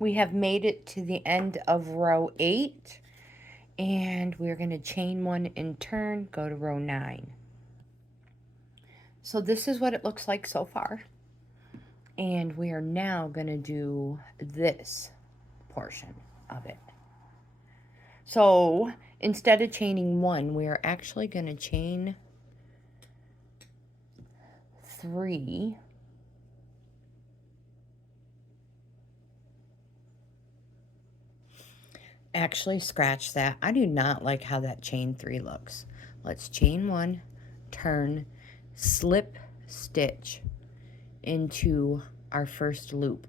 We have made it to the end of row 8, and we're going to chain 1 and turn, go to row 9. So this is what it looks like so far. And we are now going to do this portion of it. So instead of chaining 1, we are actually going to chain 3. Actually, scratch that. I do not like how that chain 3 looks. Let's chain 1, turn, slip stitch into our first loop,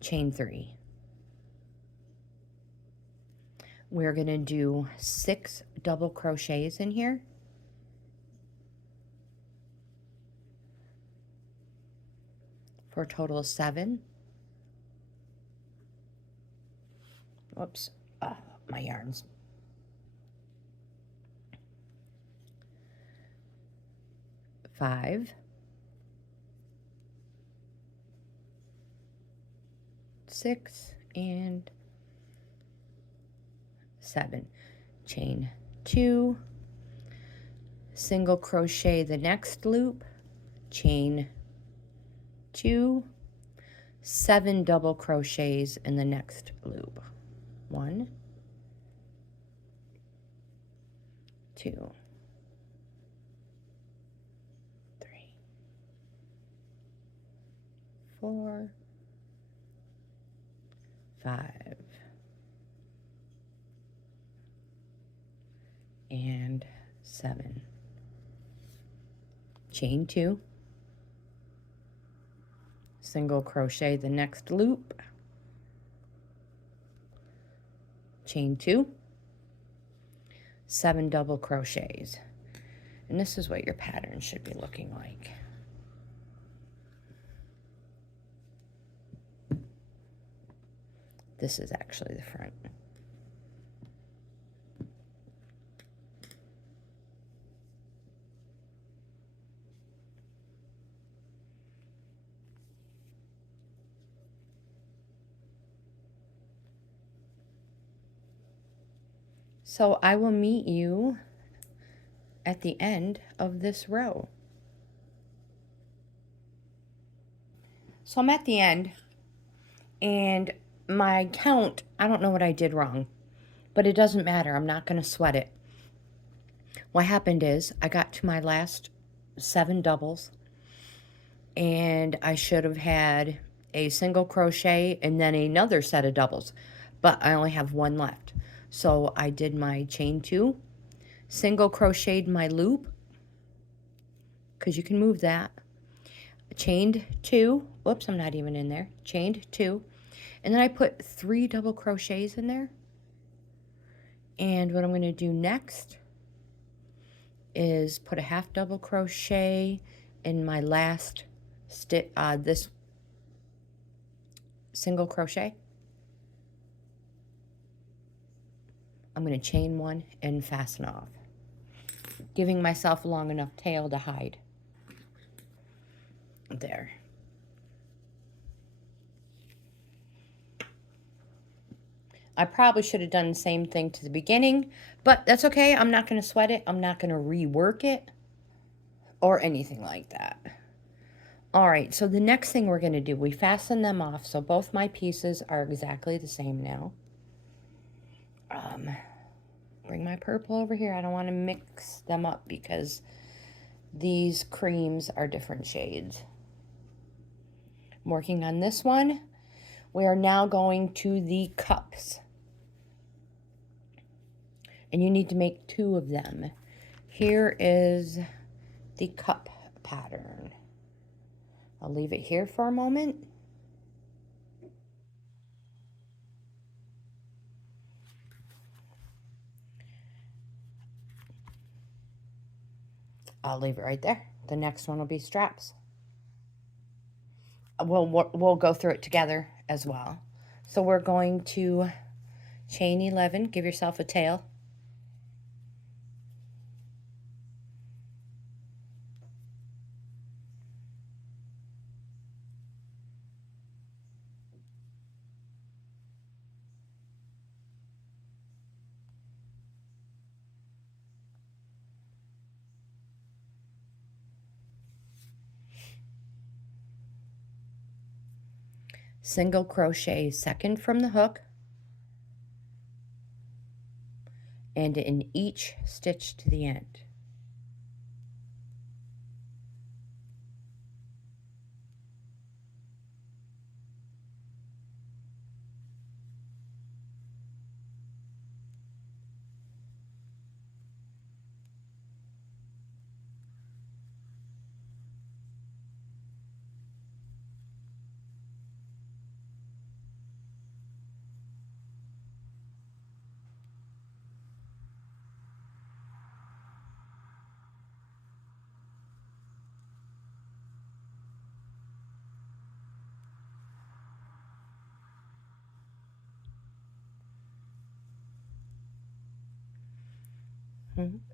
chain 3. We're going to do 6 double crochets in here. For a total of 7. Whoops, my yarns. 5, 6, and 7. Chain 2, single crochet the next loop, chain 2, 7 double crochets in the next loop. 1, 2, 3, 4, 5, and 7. Chain 2, single crochet the next loop, chain 2, 7 double crochets. And this is what your pattern should be looking like. This is actually the front. So I will meet you at the end of this row. So I'm at the end, and my count, I don't know what I did wrong, but it doesn't matter. I'm not going to sweat it. What happened is I got to my last 7 doubles, and I should have had a single crochet and then another set of doubles, but I only have 1 left. So I did my chain 2, single crocheted my loop, because you can move that, chained 2, whoops, I'm not even in there, chained 2, and then I put 3 double crochets in there. And what I'm going to do next is put a half double crochet in my last stitch, this single crochet. I'm going to chain 1 and fasten off, giving myself a long enough tail to hide. There. I probably should have done the same thing to the beginning, but that's okay. I'm not going to sweat it. I'm not going to rework it or anything like that. All right, so the next thing we're going to do, we fasten them off, so both my pieces are exactly the same now. Bring my purple over here. I don't want to mix them up because these creams are different shades. I'm working on this one. We are now going to the cups. And you need to make 2 of them. Here is the cup pattern. I'll leave it here for a moment. I'll leave it right there. The next one will be straps. We'll go through it together as well. So we're going to chain 11, give yourself a tail. single crochet second from the hook, and in each stitch to the end.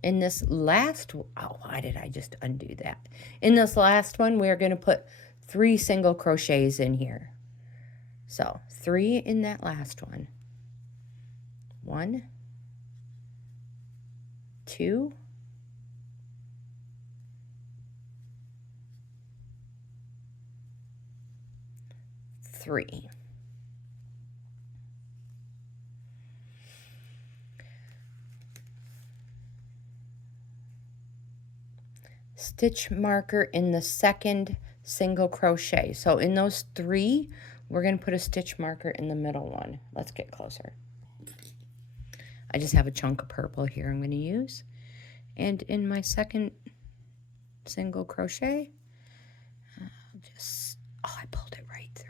In this last, oh, why did I just undo that? In this last one, we're going to put 3 single crochets in here. So 3 in that last one. 1, 2, 3. Stitch marker in the second single crochet. So in those 3, we're going to put a stitch marker in the middle one. Let's get closer. I just have a chunk of purple here I'm going to use. And in my second single crochet, oh, I pulled it right through.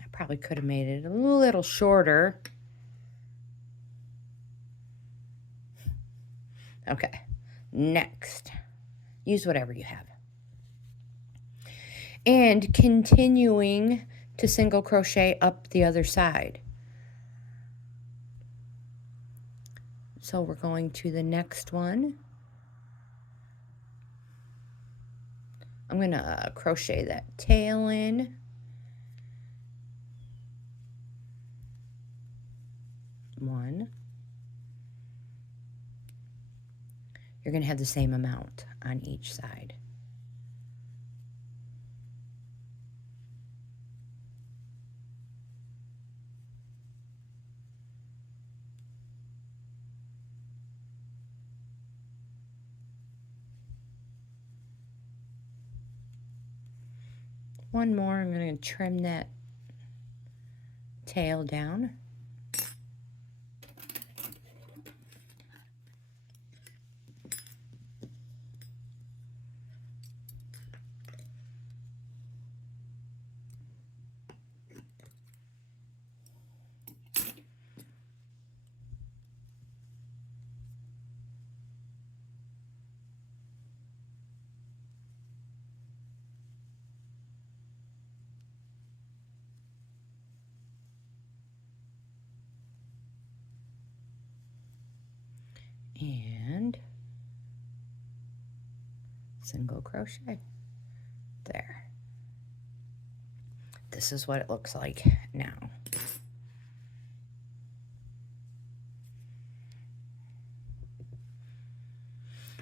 I probably could have made it a little shorter. Okay, next, use whatever you have. And continuing to single crochet up the other side. So we're going to the next one. I'm going to crochet that tail in. One. You're going to have the same amount on each side. One more, I'm going to trim that tail down. And single crochet there. This is what it looks like now.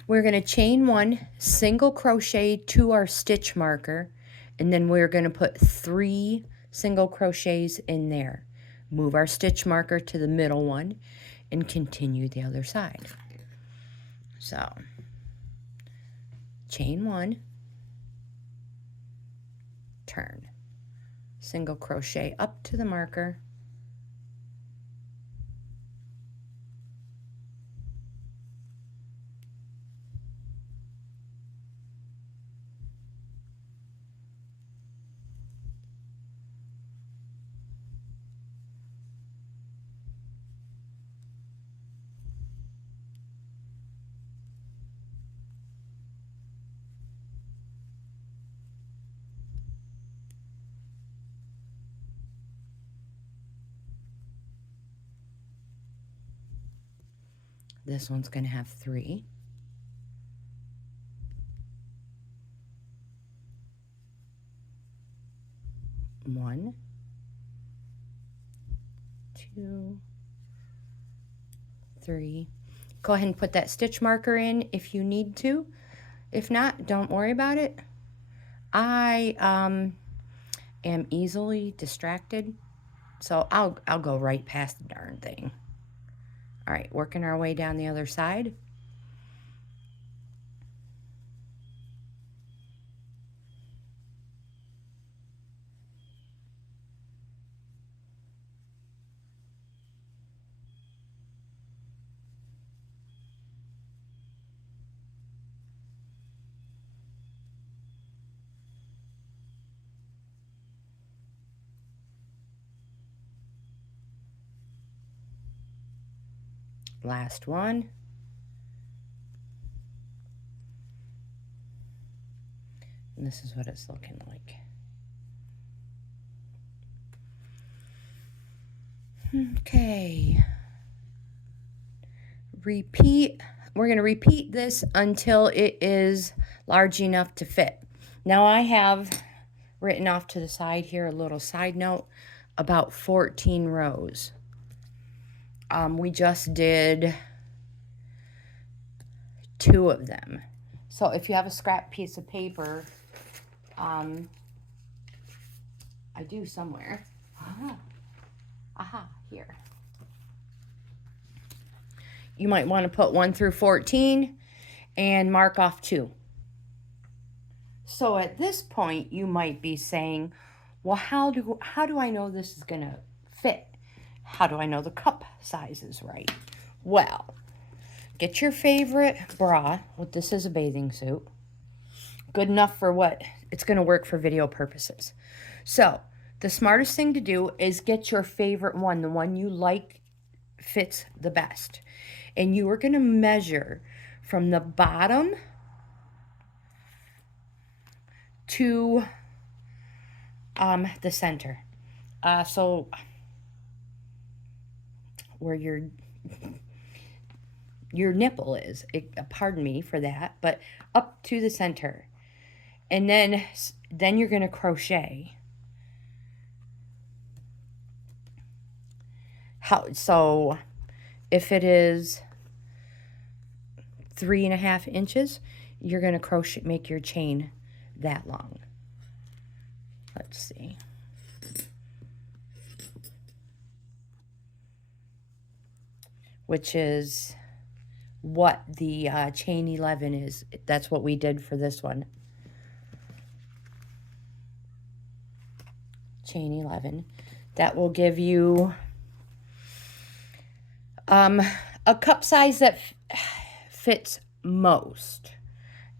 We're going to chain 1, single crochet to our stitch marker, and then we're going to put 3 single crochets in there. Move our stitch marker to the middle one and continue the other side. So, chain 1, turn, single crochet up to the marker, this one's going to have 3. One, 2, 3. Go ahead and put that stitch marker in if you need to. If not, don't worry about it. I am easily distracted, so I'll go right past the darn thing. All right, working our way down the other side. Last one. And this is what it's looking like. Okay. Repeat. We're going to repeat this until it is large enough to fit. Now I have written off to the side here a little side note about 14 rows. We just did 2 of them. So if you have a scrap piece of paper, I do somewhere. Aha, here. You might want to put 1 through 14 and mark off 2. So at this point, you might be saying, well, how do I know this is going to fit? How do I know the cup size is right? Well, get your favorite bra. Well, this is a bathing suit. Good enough for what? It's going to work for video purposes. So the smartest thing to do is get your favorite one, the one you like fits the best. And you are going to measure from the bottom to the center. So where your nipple is, pardon me for that, but up to the center. And then you're going to crochet. So if it is 3.5 inches, you're going to crochet, make your chain that long. Let's see. Which is what the chain 11 is. That's what we did for this one. Chain 11. That will give you a cup size that fits most.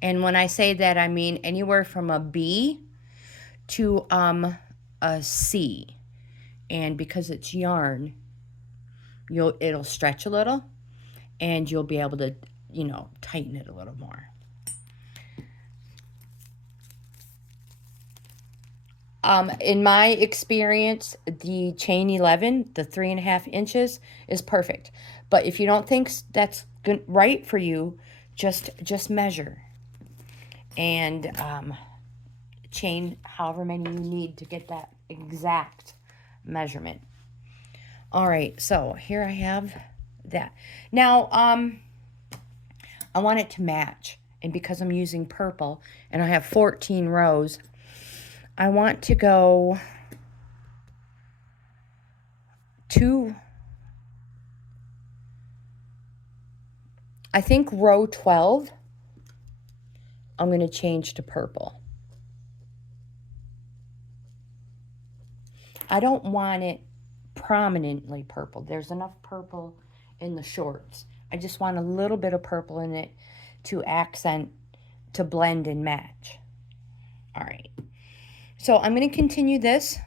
And when I say that, I mean anywhere from a B to a C. And because it's yarn, it'll stretch a little, and you'll be able to, tighten it a little more. In my experience, the chain 11, the 3.5 inches, is perfect. But if you don't think that's good, right for you, just measure and chain however many you need to get that exact measurement. All right, so here I have that. Now, I want it to match, and because I'm using purple and I have 14 rows, I want to go to, I think row 12, I'm going to change to purple. I don't want it prominently purple. There's enough purple in the shorts. I just want a little bit of purple in it to accent, to blend and match. All right. So I'm going to continue this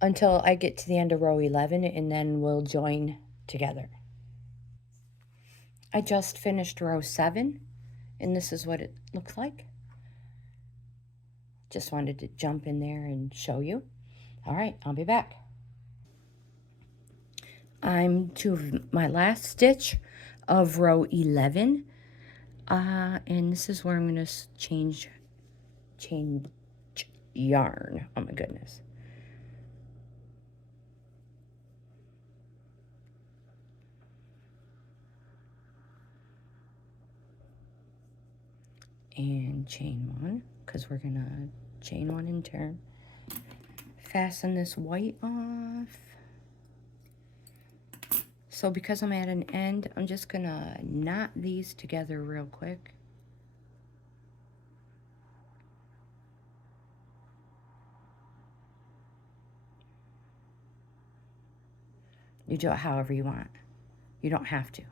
until I get to the end of row 11, and then we'll join together. I just finished row 7, and this is what it looks like. Just wanted to jump in there and show you. All right, I'll be back. I'm to my last stitch of row 11, and this is where I'm going to change yarn. Oh my goodness. and chain 1, because we're gonna chain 1 and turn. Fasten this white off. So because I'm at an end, I'm just gonna knot these together real quick. You do it however you want. You don't have to.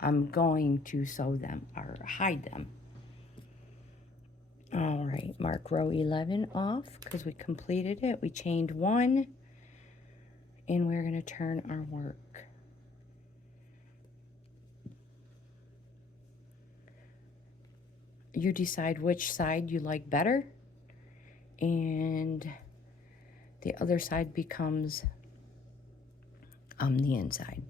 I'm going to sew them or hide them. All right, mark row 11 off because we completed it. We chained 1 and we're going to turn our work. You decide which side you like better, and the other side becomes the inside.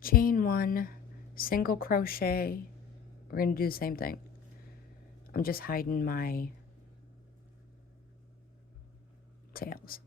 Chain 1, single crochet. We're going to do the same thing. I'm just hiding my tails.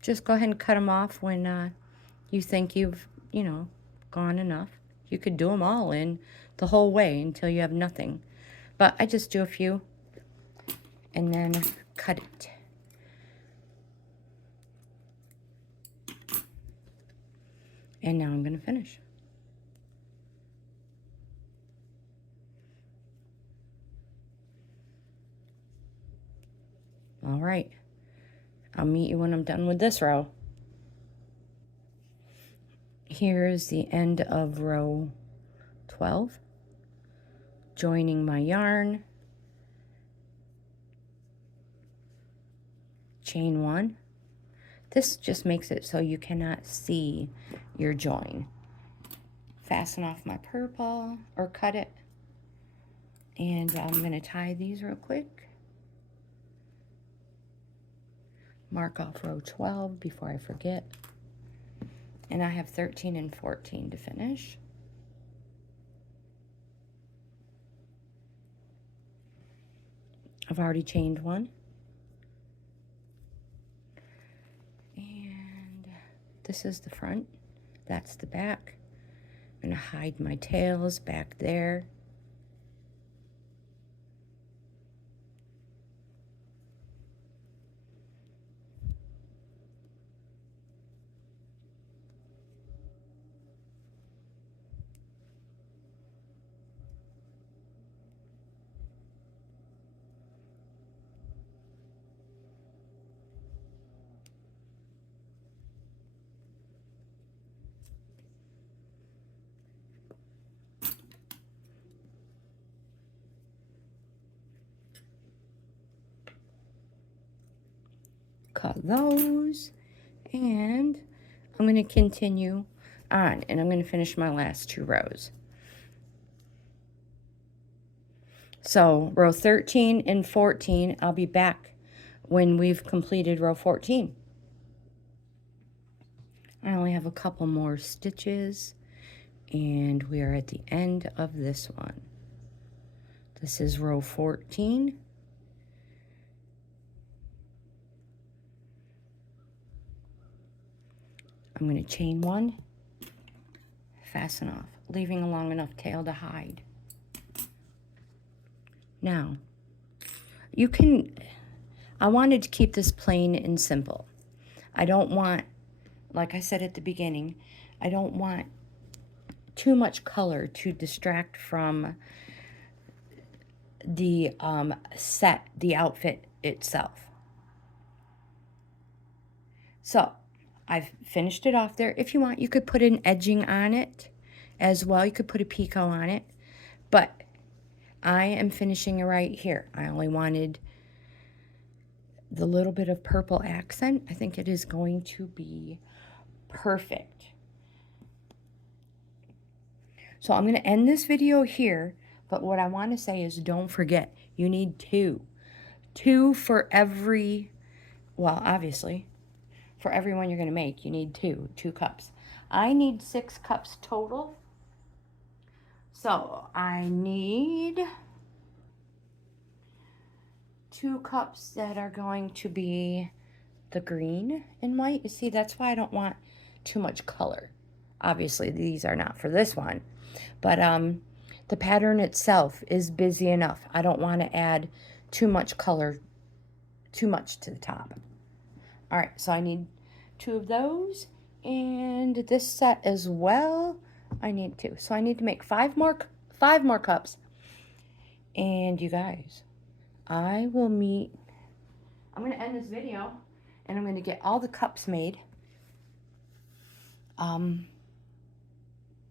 Just go ahead and cut them off when you think you've, gone enough. You could do them all in the whole way until you have nothing. But I just do a few and then cut it. And now I'm going to finish. All right. I'll meet you when I'm done with this row. Here's the end of row 12. Joining my yarn. Chain 1. This just makes it so you cannot see your join. Fasten off my purple or cut it. And I'm going to tie these real quick. Mark off row 12 before I forget. And I have 13 and 14 to finish. I've already chained 1. And this is the front. That's the back. I'm going to hide my tails back there. Cut those, and I'm going to continue on, and I'm going to finish my last 2 rows. So row 13 and 14, I'll be back when we've completed row 14. I only have a couple more stitches, and we are at the end of this one. This is row 14. I'm going to chain 1, fasten off, leaving a long enough tail to hide. Now, I wanted to keep this plain and simple. I don't want, like I said at the beginning, I don't want too much color to distract from the the outfit itself. So, I've finished it off there. If you want, you could put an edging on it as well. You could put a picot on it. But I am finishing it right here. I only wanted the little bit of purple accent. I think it is going to be perfect. So I'm going to end this video here. But what I want to say is don't forget, you need 2. 2 for every, well, obviously, for every one you're going to make, you need 2 cups. I need 6 cups total. So I need 2 cups that are going to be the green and white. You see, that's why I don't want too much color. Obviously, these are not for this one. But the pattern itself is busy enough. I don't want to add too much color, too much to the top. All right, so I need 2 of those. And this set as well, I need 2. So I need to make 5 more cups. And you guys, I will meet, I'm going to end this video and I'm going to get all the cups made.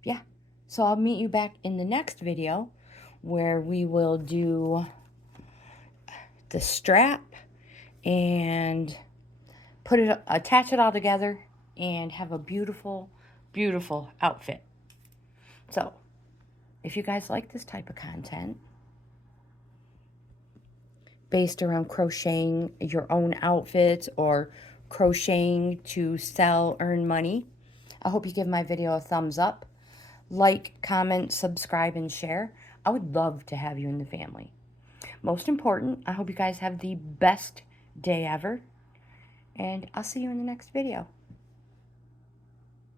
Yeah, so I'll meet you back in the next video where we will do the strap and attach it all together and have a beautiful, beautiful outfit. So if you guys like this type of content based around crocheting your own outfits or crocheting to sell, earn money, I hope you give my video a thumbs up. Like, comment, subscribe, and share. I would love to have you in the family. Most important, I hope you guys have the best day ever. And I'll see you in the next video.